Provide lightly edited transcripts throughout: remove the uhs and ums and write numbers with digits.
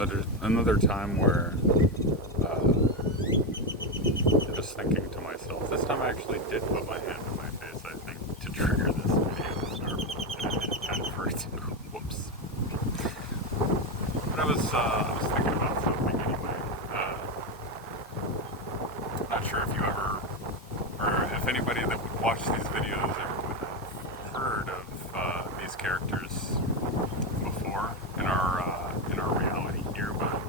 another time where I'm just thinking to myself. This time I actually did put my hand to my face, I think, to trigger this video to start. I didn't intend for it to. Whoops. But I was thinking about something anyway. Not sure if you ever, or if anybody that would watch these videos ever would have heard of these characters before in our reality here, but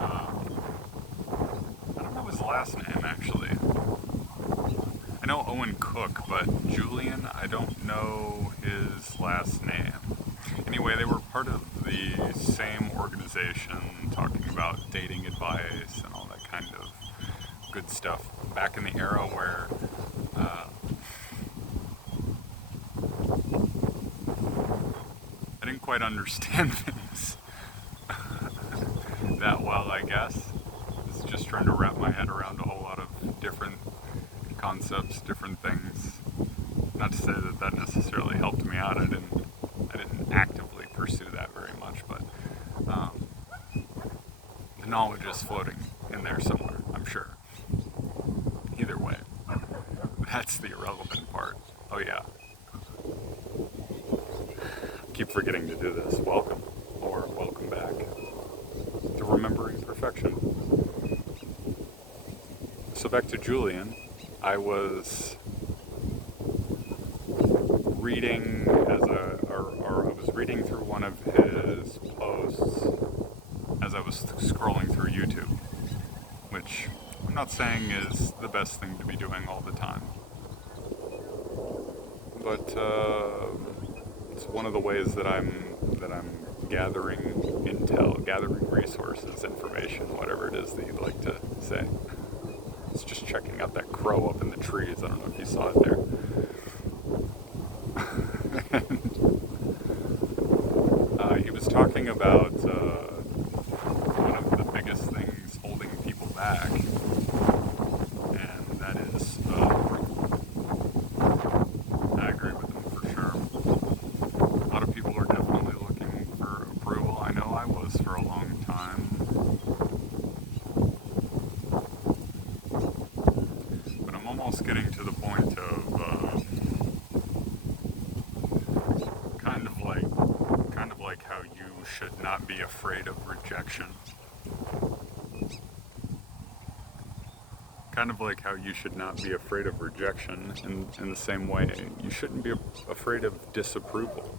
I don't know his last name actually. I know Owen Cook, but Julian, I don't know his last name. Anyway, they were part of the same organization, talking about dating advice and all that kind of good stuff back in the era where I didn't quite understand things that well, I guess. I was just trying to wrap my head around a whole lot of different concepts, different things. Not to say that that necessarily helped me out. I didn't actively pursue that very much, but the knowledge is floating in there somewhere, I'm sure. Either way, that's the irrelevant part. Oh yeah. Keep forgetting to do this. Welcome, or welcome back to Remembering Perfection. So back to Julian. I was reading I was reading through one of his posts as I was scrolling through YouTube, which I'm not saying is the best thing to be doing all the time, but it's one of the ways that I'm gathering intel, gathering resources, information, whatever it is that you'd like to say. It's just checking out that crow up in the trees. I don't know if you saw it there. He was talking about one of the biggest things holding people back, and that is approval. I agree with him for sure. A lot of people are definitely looking for approval. I know I was for a long time. But I'm almost getting to the point of kind of like how you should not be afraid of rejection. Kind of like how you should not be afraid of rejection in the same way you shouldn't be afraid of disapproval.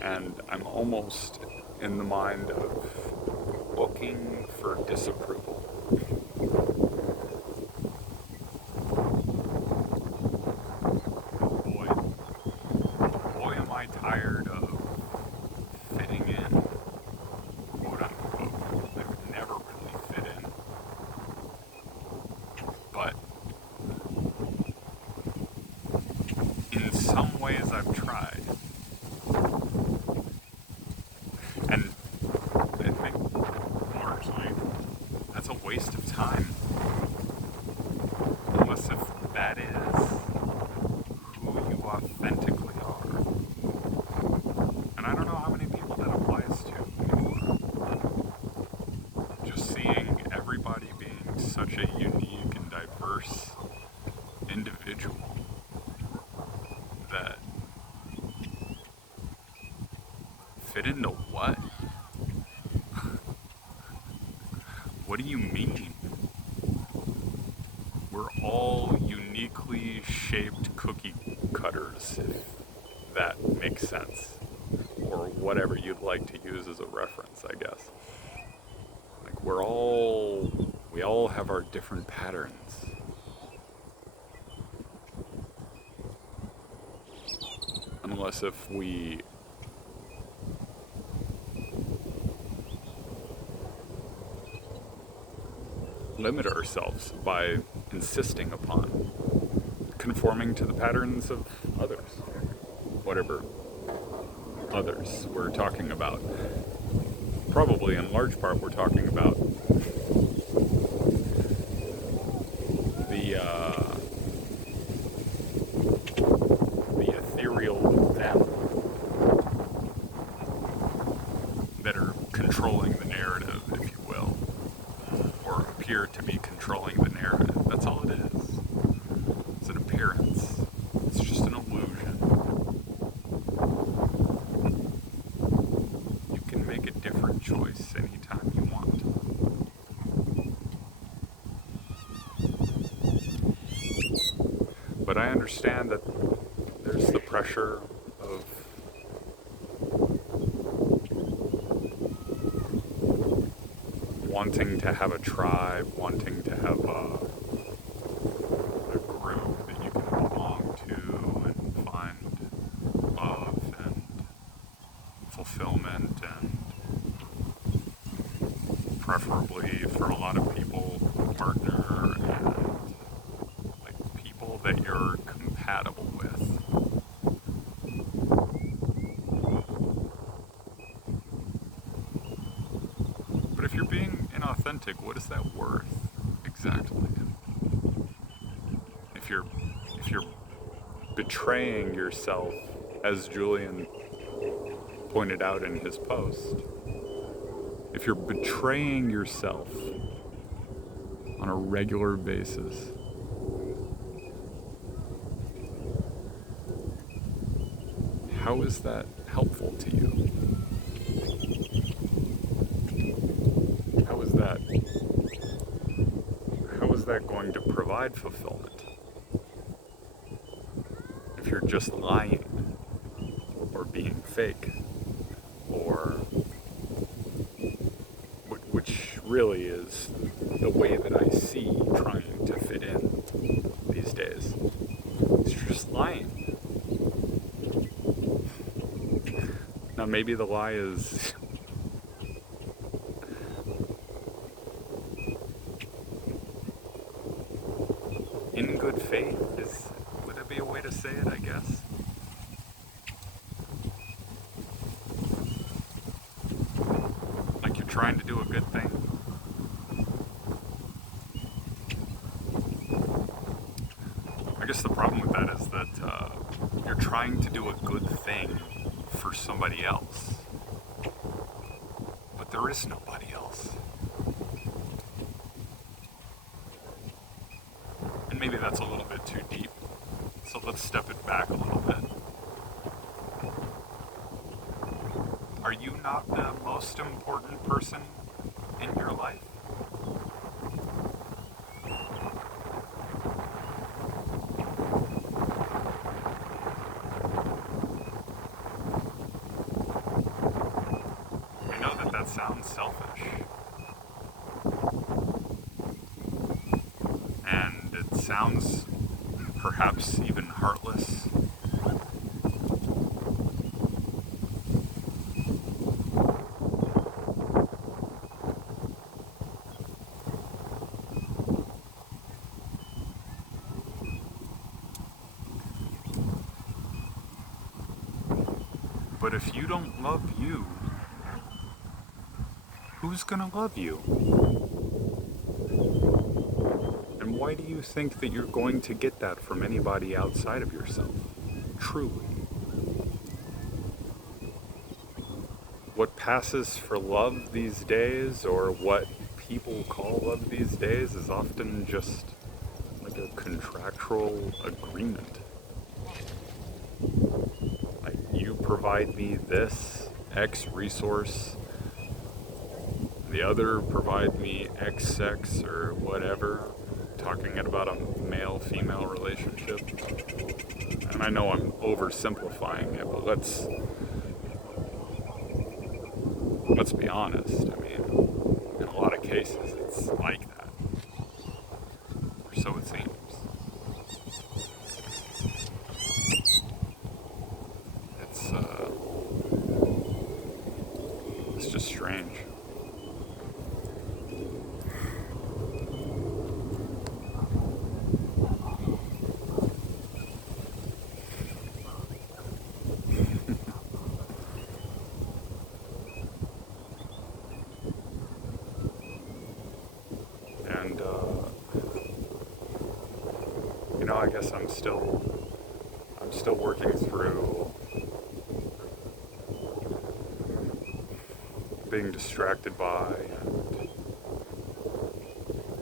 And I'm almost in the mind of looking for disapproval. Boy, am I tired of fitting in, quote unquote. I would never really fit in. But in some ways I've tried. And I think largely that's a waste of time. Unless if that is who you authentically are. And I don't know how many people that applies to anymore. Just seeing everybody being such a unique and diverse individual that fit into what? What do you mean? We're all uniquely shaped cookie cutters, if that makes sense. Or whatever you'd like to use as a reference, I guess. Like we all have our different patterns. Unless if we limit ourselves by insisting upon conforming to the patterns of others, whatever others we're talking about. Probably in large part we're talking about the ethereal them that are controlling the narrative, if you will, or appear to be controlling the narrative. That's all it is. It's an appearance. It's just an illusion. You can make a different choice anytime you want. But I understand that there's the pressure of wanting to have a tribe, wanting to have a group that you can belong to and find love and fulfillment, and preferably for a lot of people, a partner and like people that you're compatible with. But if you're being inauthentic, what is that worth exactly? If you're betraying yourself, as Julian pointed out in his post, if you're betraying yourself on a regular basis, how is that helpful to you? How is that going to provide fulfillment? If you're just lying, or being fake, or which really is the way that I see trying to fit in these days. It's just lying. Now maybe the lie is in good faith. Would that be a way to say it, I guess? Like you're trying to do a good thing. I guess the problem with that is that you're trying to do a good thing for somebody else. But there is nobody else. And maybe that's a little bit too deep. So let's step it back a little bit. Are you not the most important person in your life? I know that sounds selfish. And it sounds perhaps even heartless. But if you don't love you, who's gonna love you? And why do you think that you're going to get that from anybody outside of yourself? Truly. What passes for love these days, or what people call love these days, is often just like a contractual agreement. Like, you provide me this X resource, the other provide me X sex or whatever, talking about a male-female relationship. And I know I'm oversimplifying it, but let's be honest. I mean, in a lot of cases, it's like that. Or so it seems. It's just strange. And, I guess I'm still working through being distracted by and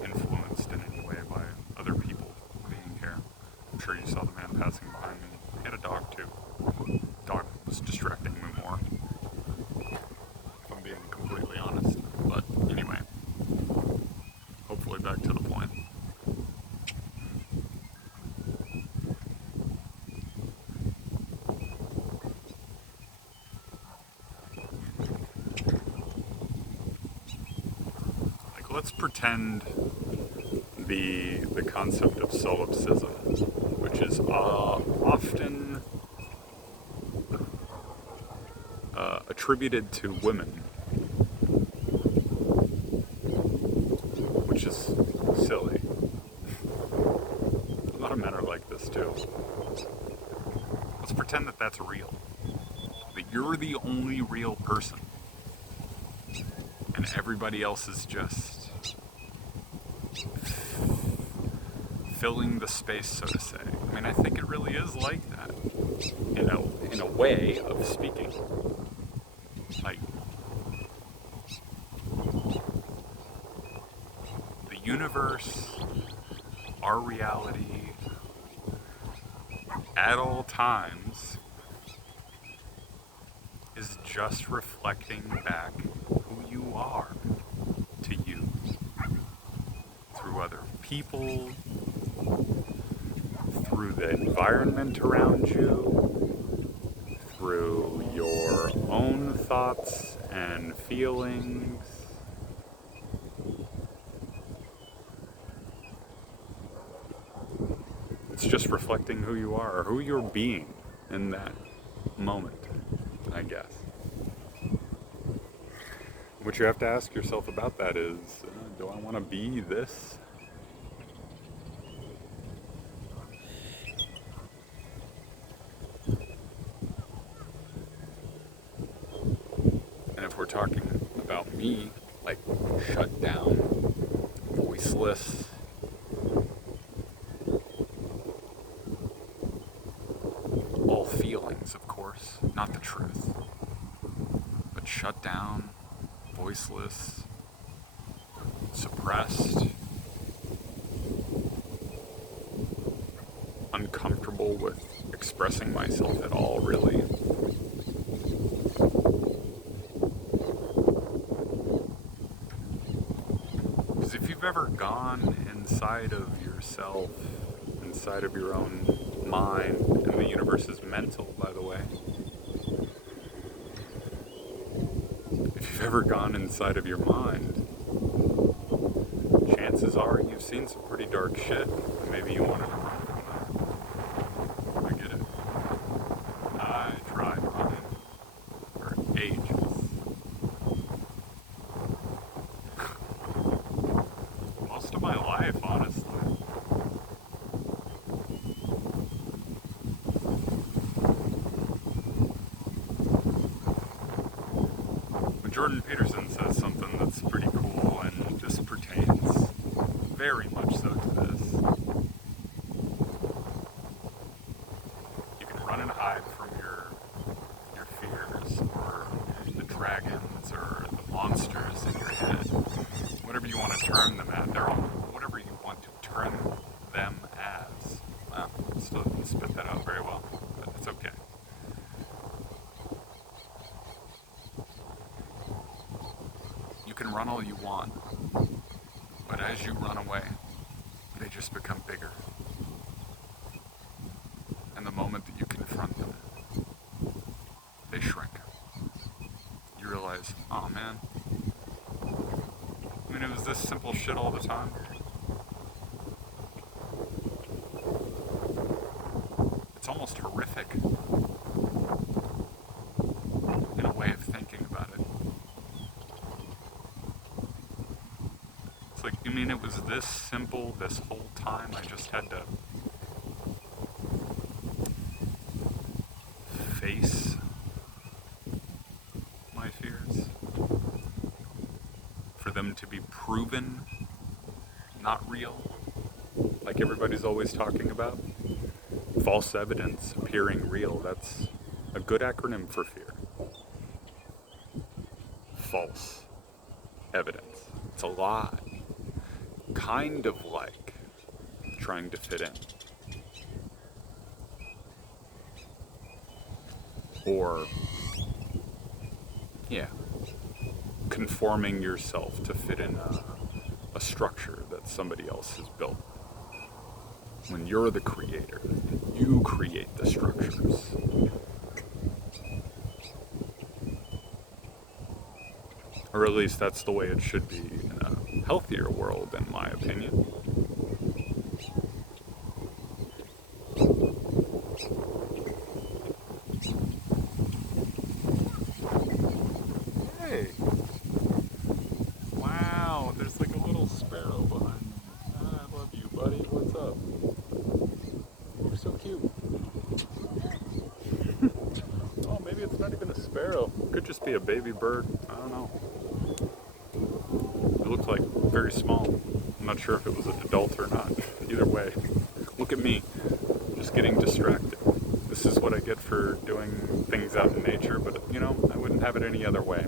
influenced in any way by other people being here. I'm sure you saw the man passing behind me. He had a dog too. The dog was distracting me more, if I'm being completely honest. But anyway, hopefully back to the point. Like, let's pretend the concept of solipsism, which is often attributed to women, which is silly. A lot of men are like this too. Let's pretend that that's real. That you're the only real person. And everybody else is just filling the space, so to say. I mean, I think it really is like that. In a way of speaking. Like, the universe, our reality, at all times, is just reflecting back who you are to you. Through other people, through the environment around you, through your own thoughts and feelings. It's just reflecting who you are, or who you're being in that moment, I guess. What you have to ask yourself about that is, do I want to be this? And if we're talking about me, like shut down, voiceless, all feelings, of course, not the truth, but shut down, voiceless, suppressed, uncomfortable with expressing myself at all, really. Because if you've ever gone inside of yourself, inside of your own mind, and the universe is mental, by the way. If you've ever gone inside of your mind, chances are you've seen some pretty dark shit, and maybe you want to run from that. I get it. I tried running for ages. Most of my life, honestly. Jordan Peterson says something that's pretty cool, and this pertains very much so to this. You can run and hide from your fears, or the dragons, or the monsters in your head. Whatever you want to term them at. They're all whatever you want to term them as. Wow, still didn't spit that out very well, but it's okay. You can run all you want, but as you run away, they just become bigger. And the moment that you confront them, they shrink. You realize, oh man, I mean, it was this simple shit all the time. It's almost horrific in a way of thinking about it. It's like, you mean it was this simple this whole time? I just had to face my fears? For them to be proven not real? Like everybody's always talking about? False evidence appearing real. That's a good acronym for fear. false evidence. It's a lie. Kind of like trying to fit in. Or, yeah, conforming yourself to fit in a structure that somebody else has built. When you're the creator, you create the structures. Or at least that's the way it should be in a healthier world, in my opinion. Hey! Wow, there's like a little sparrow behind me. I love you, buddy. What's up? You're so cute. Oh, maybe it's not even a sparrow. It could just be a baby bird. I don't know. It looked like very small. I'm not sure if it was an adult or not. Either way, look at me, just getting distracted. This is what I get for doing things out in nature, but you know, I wouldn't have it any other way.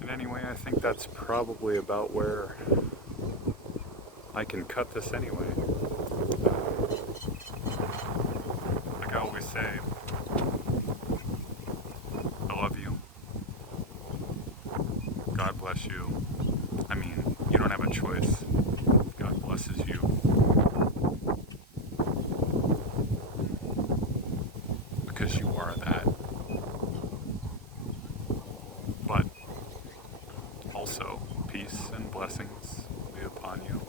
And anyway, I think that's probably about where I can cut this anyway. Like I always say, I love you. God bless you. I mean, you don't have a choice. God blesses you. Because you are that. But also, peace and blessings be upon you.